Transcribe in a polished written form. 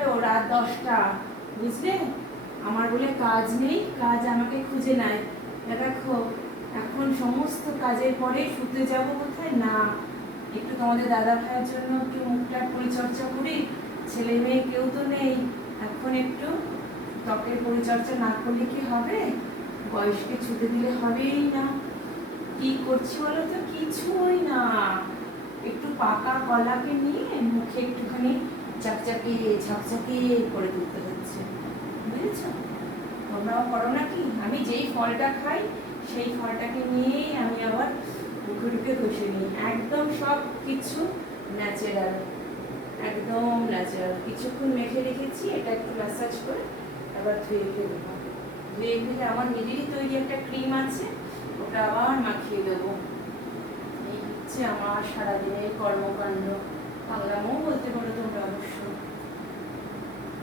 গেল রাত 10টা, বুঝলে? আমার বলে কাজ নেই, কাজ আমাকে খুঁজে নেয়। দেখো এখন সমস্ত কাজের পরে শুতে যাব কোথায় না, একটু তোমাদের দাদা ভাইয়ের জন্য একটু মুখটা পরিচর্যা করি, ছেলে মেয়ে কেউ তো নেই, এখন একটু ত্বকের পরিচর্যা না করলে কি হবে? বয়সকে ছুতে দিলে হবেই না। কি করছি বলো তো? কিছুই না, একটু পাকা কলাকে নিয়ে মুখে একটুখানি চাকচাকে ঝকঝকে করে তুলতে হচ্ছে, বুঝেছো? তোমরাও করো নাকি? আমি যেই ফলটা খাই সেই ফলটাকে নিয়েই আমি আবার মুখে ঢুকে ঘষে নিই। একদম সব কিছু ন্যাচারাল, একদম ন্যাচারাল। কিছুক্ষণ মেখে রেখেছি, এটা একটু ম্যাসাজ করে আবার ধুয়ে ফেলবো। ধুয়ে ফেলে আমার নিজেরই তৈরি একটা ক্রিম আছে, ওটা আবার মাখিয়ে দেবো। এই হচ্ছে আমার সারাদিনের কর্মকাণ্ড, পাগলামও বলতে পারো তোমরা অবশ্য।